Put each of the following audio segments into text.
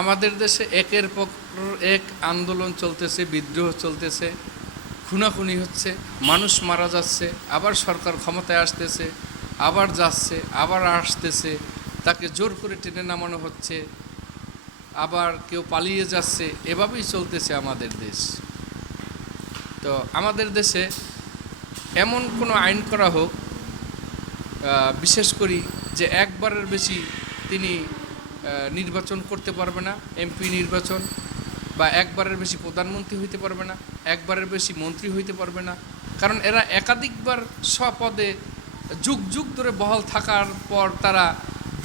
আমাদের দেশে একের পর এক আন্দোলন চলতেছে, বিদ্রোহ চলতেছে, খুনাখুনি হচ্ছে, মানুষ মারা যাচ্ছে, আবার সরকার ক্ষমতায় আসতেছে, আবার যাচ্ছে, আবার আসতেছে, তাকে জোর করে টেনে নামানো হচ্ছে, আবার কেউ পালিয়ে যাচ্ছে, এভাবেই চলতেছে আমাদের দেশ। তো আমাদের দেশে এমন কোনো আইন করা হোক বিশেষ করি যে একবারের বেশি তিনি নির্বাচন করতে পারবে না, এমপি নির্বাচন, বা একবারের বেশি প্রধানমন্ত্রী হইতে পারবে না, একবারের বেশি মন্ত্রী হইতে পারবে না। কারণ এরা একাধিকবার স্বপদে যুগ যুগ ধরে বহাল থাকার পর তারা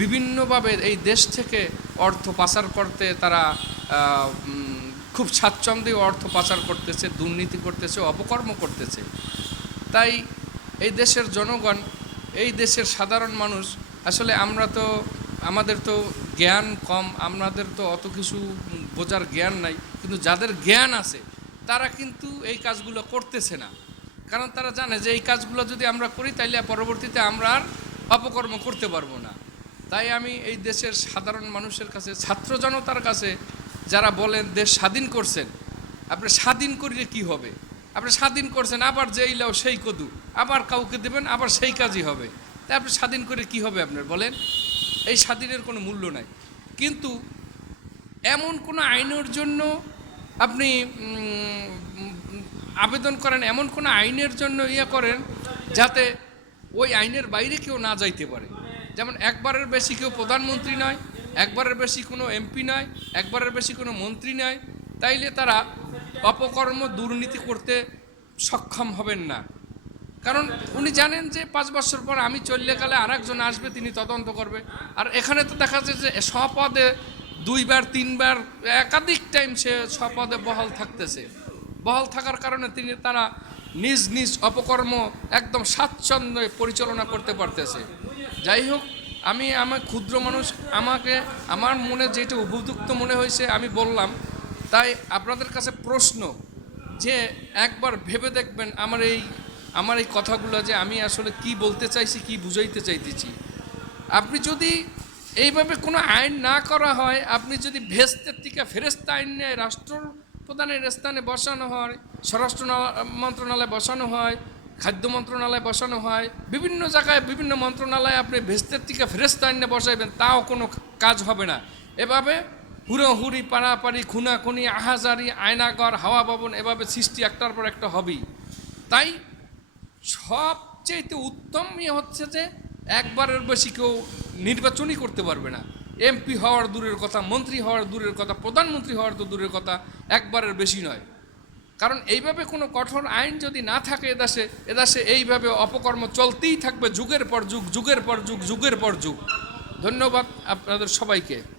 বিভিন্নভাবে এই দেশ থেকে অর্থ পাচার করতে তারা খুব স্বাচ্ছন্দ্যে অর্থ পাচার করতেছে, দুর্নীতি করতেছে, অপকর্ম করতেছে। তাই এই দেশের জনগণ, এই দেশের সাধারণ মানুষ, আসলে আমরা তো আমাদের তো জ্ঞান কম, আমাদের তো অত কিছু বোঝার জ্ঞান নাই, কিন্তু যাদের জ্ঞান আছে, তারা কিন্তু এই কাজগুলো করতেছে না। কারণ তারা জানে যে এই কাজগুলো যদি আমরা করি, তাইলে পরবর্তীতে আমরা আর অপকর্ম করতে পারব না। তাই আমি এই দেশের সাধারণ মানুষের কাছে, ছাত্র জনতার কাছে যারা বলেন, দেশ স্বাধীন করছেন, আপনি স্বাধীন করলে কি হবে? আপনি স্বাধীন করছেন, আবার যেই লাও সেই কদু, আবার কাউকে দেবেন, আবার সেই কাজই হবে। তাই আপনি স্বাধীন করে কি হবে আপনার, বলেন? এই স্বাধীনের কোনো মূল্য নাই। কিন্তু এমন কোনো আইনের জন্য আপনি আবেদন করেন, এমন কোনো আইনের জন্য ইয়ে করেন যাতে ওই আইনের বাইরে কেউ না যাইতে পারে। যেমন একবারের বেশি কেউ প্রধানমন্ত্রী নয়, একবারের বেশি কোনো এমপি নয়, একবারের বেশি কোনো মন্ত্রী নয়, তাইলে তারা অপকর্ম দুর্নীতি করতে সক্ষম হবেন না। কারণ উনি জানেন যে পাঁচ বছর পর আমি চললে গেলে আর একজন আসবে, তিনি তদন্ত করবে। আর এখানে তো দেখা যাচ্ছে যে স্বপদে দুইবার, তিনবার, একাধিক টাইম সে স্বপদে বহাল থাকতেছে। বহাল থাকার কারণে তিনি তারা নিজ নিজ অপকর্ম একদম স্বাচ্ছন্দ্যে পরিচালনা করতে পারতেছে। যাই হোক, আমি আমার ক্ষুদ্র মানুষ, আমাকে, আমার মনে যেটা উপযুক্ত মনে হয়েছে, আমি বললাম। তাই আপনাদের কাছে প্রশ্ন যে একবার ভেবে দেখবেন আমার এই আমার এই কথাগুলো যে আমি আসলে কি বলতে চাইছি, কি বুঝাইতে চাইতেছি। আপনি যদি এইভাবে কোনো আইন না করা হয়, আপনি যদি ভেস্তের থেকে ফেরেস্তা আইন নিয়ে রাষ্ট্র প্রধানের স্থানে বসানো হয়, স্বরাষ্ট্র মন্ত্রণালয়ে বসানো হয়, খাদ্য মন্ত্রণালয়ে বসানো হয়, বিভিন্ন জায়গায় বিভিন্ন মন্ত্রণালয়ে আপনি ভেস্তের থেকে ফেরেস্তা আইন নিয়ে বসাইবেন, তাও কোনো কাজ হবে না। এভাবে হুড়োহুড়ি পাড়াপাড়ি খুনাখুনি, আহাজারি আয়নাগর হাওয়া ভবন এভাবে সৃষ্টি একটার পর একটা হবেই। তাই সবচেয়ে উত্তম ইয়ে হচ্ছে যে একবারের বেশি কেউ নির্বাচনই করতে পারবে না। এমপি হওয়ার দূরের কথা, মন্ত্রী হওয়ার দূরের কথা, প্রধানমন্ত্রী হওয়ার তো দূরের কথা একবারের বেশি নয়। কারণ এইভাবে কোনো কঠোর আইন যদি না থাকে এদেশে এদেশে এইভাবে অপকর্ম চলতেই থাকবে যুগের পর যুগ, যুগের পর যুগ, যুগের পর যুগ। ধন্যবাদ আপনাদের সবাইকে।